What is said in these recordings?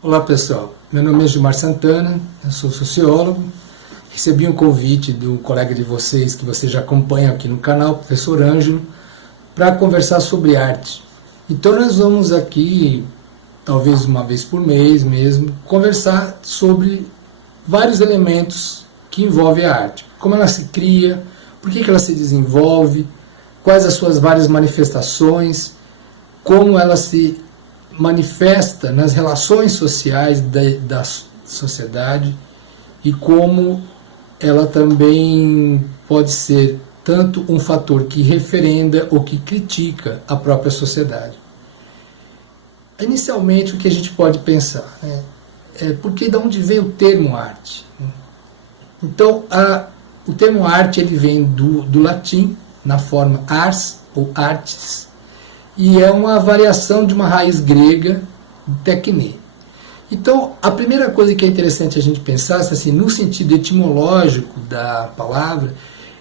Olá pessoal, meu nome é Gilmar Santana, eu sou sociólogo, recebi um convite do colega de vocês, que vocês já acompanham aqui no canal, professor Ângelo, para conversar sobre arte. Então nós vamos aqui, talvez uma vez por mês mesmo, conversar sobre vários elementos que envolvem a arte. Como ela se cria, por que ela se desenvolve, quais as suas várias manifestações, como ela se manifesta nas relações sociais da sociedade e como ela também pode ser tanto um fator que referenda ou que critica a própria sociedade. Inicialmente, o que a gente pode pensar é porque de onde vem o termo arte? Então, o termo arte ele vem do latim, na forma ars ou artes, e é uma variação de uma raiz grega, techne. Então, a primeira coisa que é interessante a gente pensar, assim, no sentido etimológico da palavra,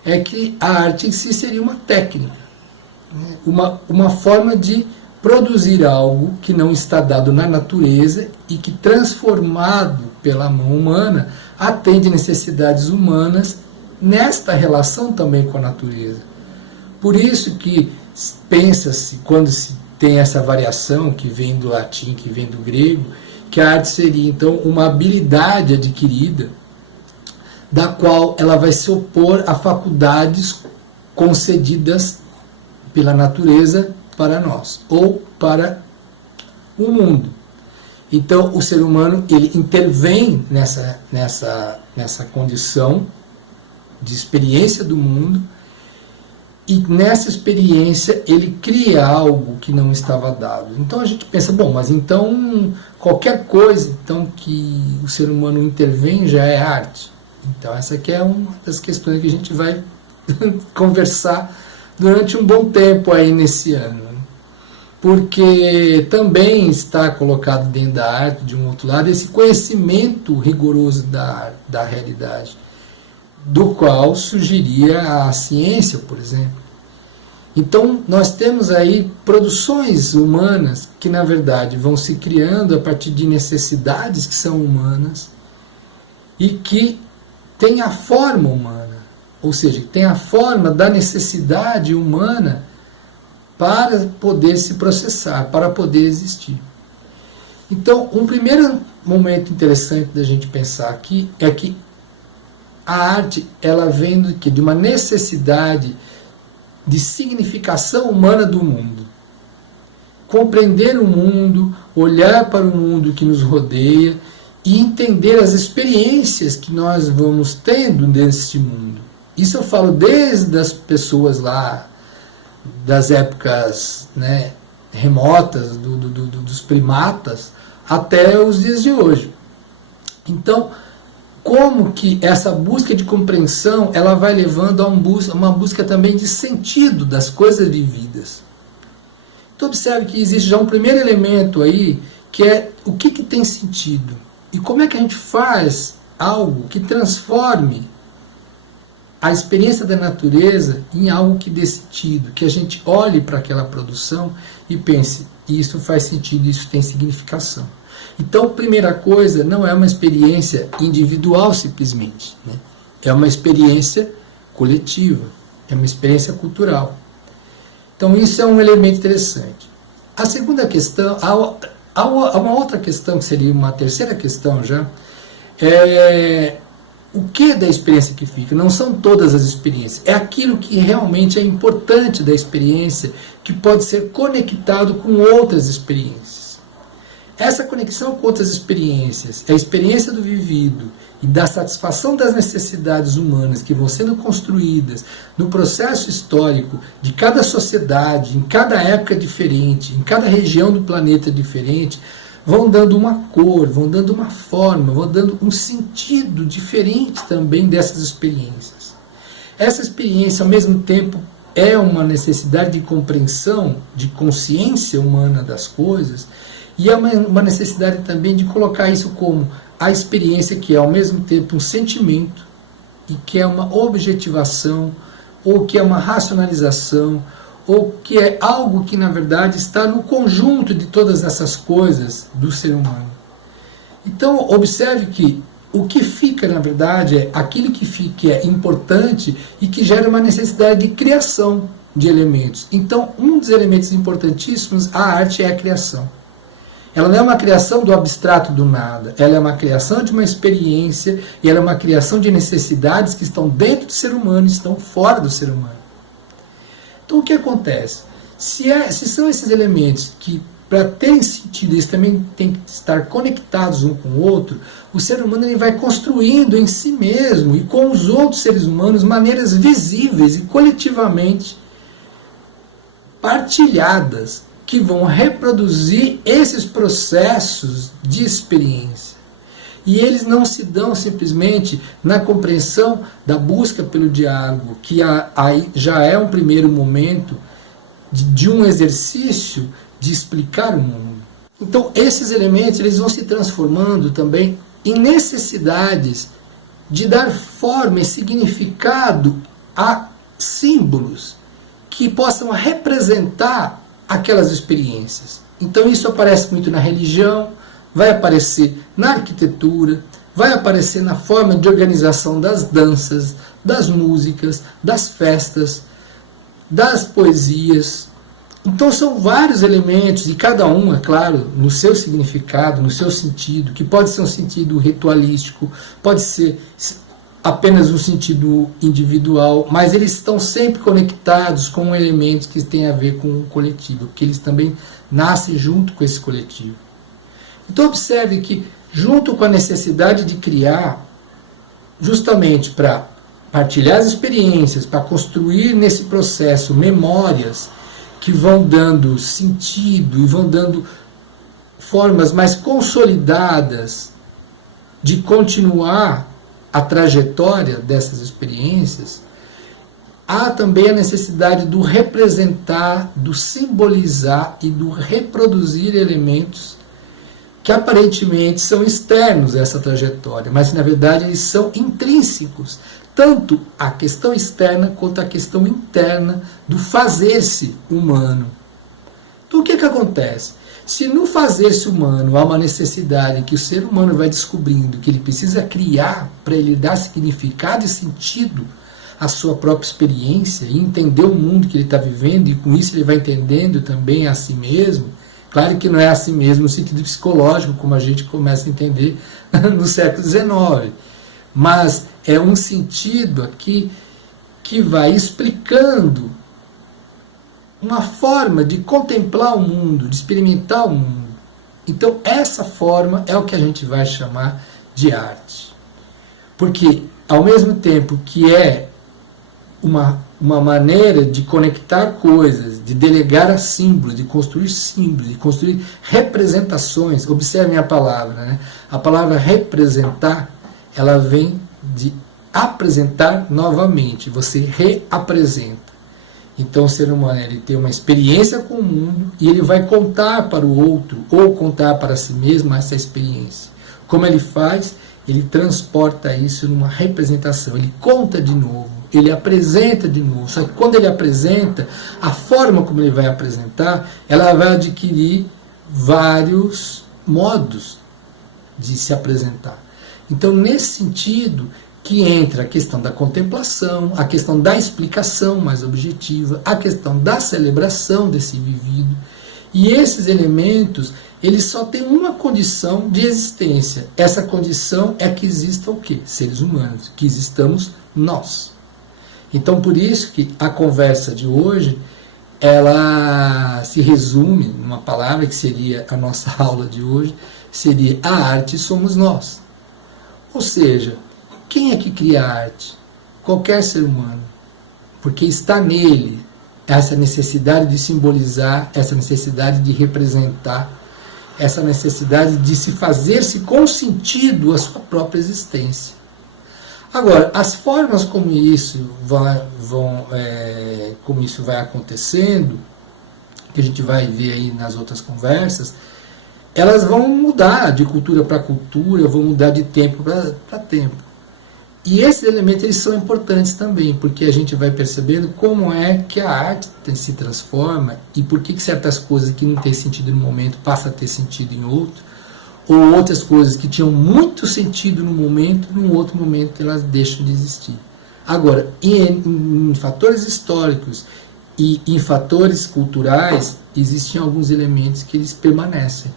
é que a arte em si seria uma técnica, né? uma forma de produzir algo que não está dado na natureza e que, transformado pela mão humana, atende necessidades humanas nesta relação também com a natureza. Por isso que pensa-se, quando se tem essa variação que vem do latim, que vem do grego, que a arte seria então uma habilidade adquirida, da qual ela vai se opor a faculdades concedidas pela natureza para nós, ou para o mundo. Então o ser humano ele intervém nessa condição de experiência do mundo, e nessa experiência ele cria algo que não estava dado. Então a gente pensa, bom, mas então qualquer coisa então, que o ser humano intervém já é arte. Então essa aqui é uma das questões que a gente vai conversar durante um bom tempo aí nesse ano. Porque também está colocado dentro da arte, de um outro lado, esse conhecimento rigoroso da realidade, do qual surgiria a ciência, por exemplo. Então, nós temos aí produções humanas que, na verdade, vão se criando a partir de necessidades que são humanas e que têm a forma humana, ou seja, tem a forma da necessidade humana para poder se processar, para poder existir. Então, um primeiro momento interessante da gente pensar aqui é que a arte, ela vem de uma necessidade de significação humana do mundo. Compreender o mundo, olhar para o mundo que nos rodeia e entender as experiências que nós vamos tendo neste mundo. Isso eu falo desde as pessoas lá, das épocas, né, remotas, dos primatas, até os dias de hoje. Então, como que essa busca de compreensão ela vai levando a uma busca também de sentido das coisas vividas. Então observe que existe já um primeiro elemento aí, que é o que tem sentido. E como é que a gente faz algo que transforme a experiência da natureza em algo que dê sentido, que a gente olhe para aquela produção e pense, isso faz sentido, isso tem significação. Então, primeira coisa, não é uma experiência individual simplesmente, né? É uma experiência coletiva, é uma experiência cultural. Então, isso é um elemento interessante. A segunda questão, há uma outra questão, que seria uma terceira questão já, é o que da experiência que fica? Não são todas as experiências, é aquilo que realmente é importante da experiência, que pode ser conectado com outras experiências. Essa conexão com outras experiências, a experiência do vivido e da satisfação das necessidades humanas que vão sendo construídas no processo histórico de cada sociedade, em cada época diferente, em cada região do planeta diferente, vão dando uma cor, vão dando uma forma, vão dando um sentido diferente também dessas experiências. Essa experiência, ao mesmo tempo, é uma necessidade de compreensão, de consciência humana das coisas, e é uma necessidade também de colocar isso como a experiência que é ao mesmo tempo um sentimento e que é uma objetivação, ou que é uma racionalização, ou que é algo que na verdade está no conjunto de todas essas coisas do ser humano. Então, observe que o que fica, na verdade, é aquilo que é importante e que gera uma necessidade de criação de elementos. Então, um dos elementos importantíssimos, a arte é a criação. Ela não é uma criação do abstrato do nada, ela é uma criação de uma experiência e ela é uma criação de necessidades que estão dentro do ser humano e estão fora do ser humano. Então, o que acontece? Se são esses elementos que, para terem sentido, eles também têm que estar conectados um com o outro, o ser humano ele vai construindo em si mesmo e com os outros seres humanos maneiras visíveis e coletivamente partilhadas que vão reproduzir esses processos de experiência. E eles não se dão simplesmente na compreensão da busca pelo diálogo, que aí já é um primeiro momento de um exercício de explicar o mundo. Então, esses elementos eles vão se transformando também em necessidades de dar forma e significado a símbolos que possam representar aquelas experiências. Então, isso aparece muito na religião, vai aparecer na arquitetura, vai aparecer na forma de organização das danças, das músicas, das festas, das poesias. Então são vários elementos, e cada um, é claro, no seu significado, no seu sentido, que pode ser um sentido ritualístico, pode ser apenas um sentido individual, mas eles estão sempre conectados com elementos que têm a ver com o coletivo, porque eles também nascem junto com esse coletivo. Então observe que, junto com a necessidade de criar, justamente para partilhar as experiências, para construir nesse processo memórias que vão dando sentido e vão dando formas mais consolidadas de continuar a trajetória dessas experiências, há também a necessidade do representar, do simbolizar e do reproduzir elementos que aparentemente são externos a essa trajetória, mas na verdade eles são intrínsecos, tanto a questão externa quanto a questão interna do fazer-se humano. Então o que acontece? Se no fazer-se humano há uma necessidade que o ser humano vai descobrindo que ele precisa criar para ele dar significado e sentido à sua própria experiência e entender o mundo que ele está vivendo, e com isso ele vai entendendo também a si mesmo. Claro que não é a si mesmo no sentido psicológico, como a gente começa a entender no século XIX, mas é um sentido aqui que vai explicando uma forma de contemplar o mundo, de experimentar o mundo. Então essa forma é o que a gente vai chamar de arte. Porque ao mesmo tempo que é uma maneira de conectar coisas, de delegar a símbolos, de construir representações. Observem a palavra, né? A palavra representar, ela vem de apresentar novamente, você reapresenta. Então o ser humano ele tem uma experiência com o mundo e ele vai contar para o outro ou contar para si mesmo essa experiência. Como ele faz? Ele transporta isso numa representação, ele conta de novo, ele apresenta de novo. Só que quando ele apresenta, a forma como ele vai apresentar, ela vai adquirir vários modos de se apresentar. Então, nesse sentido, que entra a questão da contemplação, a questão da explicação mais objetiva, a questão da celebração desse vivido. E esses elementos, eles só têm uma condição de existência. Essa condição é que existam o quê? Seres humanos, que existamos nós. Então, por isso que a conversa de hoje, ela se resume numa palavra que seria a nossa aula de hoje, seria a arte somos nós. Ou seja, quem é que cria a arte? Qualquer ser humano. Porque está nele essa necessidade de simbolizar, essa necessidade de representar, essa necessidade de se fazer-se com sentido a sua própria existência. Agora, as formas como isso vai acontecendo, que a gente vai ver aí nas outras conversas, elas vão mudar de cultura para cultura, vão mudar de tempo para tempo. E esses elementos eles são importantes também, porque a gente vai percebendo como é que a arte se transforma e por que certas coisas que não têm sentido no momento passam a ter sentido em outro, ou outras coisas que tinham muito sentido no momento, num outro momento elas deixam de existir. Agora, em fatores históricos e em fatores culturais, existem alguns elementos que eles permanecem.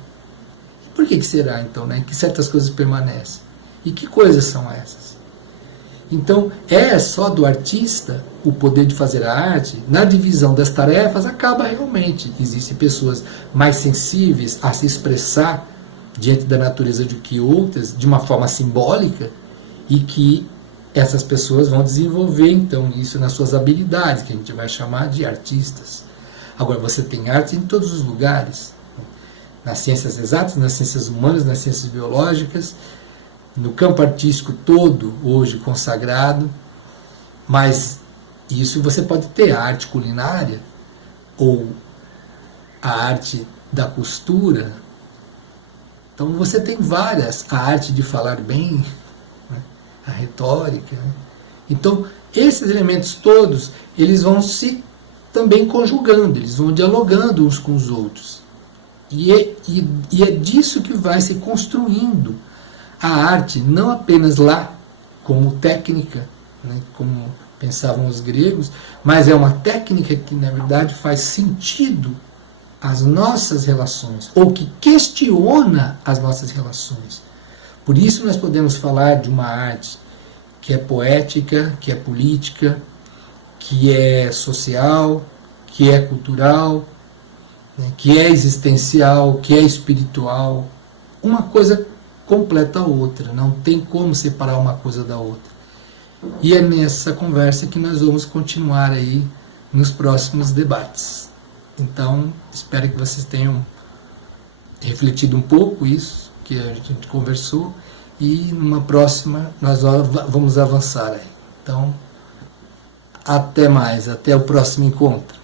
E por que será, então, né, que certas coisas permanecem? E que coisas são essas? Então, é só do artista o poder de fazer a arte? Na divisão das tarefas, acaba realmente. Existem pessoas mais sensíveis a se expressar diante da natureza do que outras, de uma forma simbólica, e que essas pessoas vão desenvolver, então, isso nas suas habilidades, que a gente vai chamar de artistas. Agora, você tem arte em todos os lugares, nas ciências exatas, nas ciências humanas, nas ciências biológicas, no campo artístico todo, hoje consagrado, mas isso você pode ter a arte culinária, ou a arte da costura. Então você tem várias, a arte de falar bem, né? A retórica. Né? Então esses elementos todos, eles vão se também conjugando, eles vão dialogando uns com os outros. E é disso que vai se construindo a arte, não apenas lá como técnica, né, como pensavam os gregos, mas é uma técnica que na verdade faz sentido às nossas relações, ou que questiona as nossas relações. Por isso nós podemos falar de uma arte que é poética, que é política, que é social, que é cultural, né, que é existencial, que é espiritual. Uma coisa completa a outra, não tem como separar uma coisa da outra. E é nessa conversa que nós vamos continuar aí nos próximos debates. Então, espero que vocês tenham refletido um pouco isso que a gente conversou, e numa próxima nós vamos avançar aí. Então, até mais, até o próximo encontro.